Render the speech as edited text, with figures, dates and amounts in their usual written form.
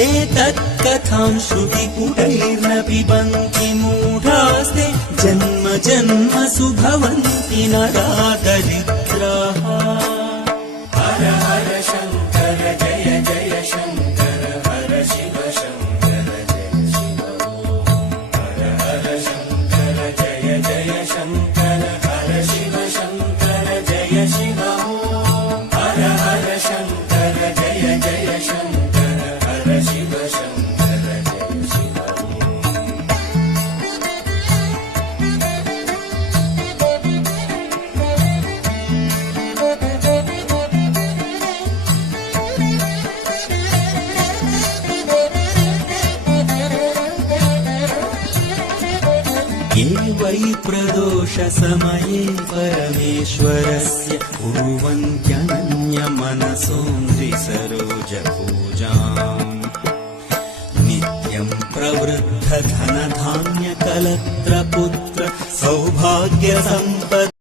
एतत्कथां श्रुतिपुटैर्न पिबन्ति मूढास्ते जन्म जन्मसु भवन्ति नरा दरिद्राः। हर हर शङ्कर जय जय शङ्कर हर शिव शङ्कर जय शिव। हर हर शङ्कर जय जय शङ्कर हर शिव शङ्कर जय शिव। हर हर शङ्कर जय जय शङ्कर हर शिव शङ्कर जय शिव। ये वै प्रदोषसमये परमेश्वरस्य कुर्वन्त्यनन्यमनसोऽन्ध्रिसरोजपूजाम् नित्यं प्रवृद्धधनधान्यकलत्रपुत्र सौभाग्यसम्पत्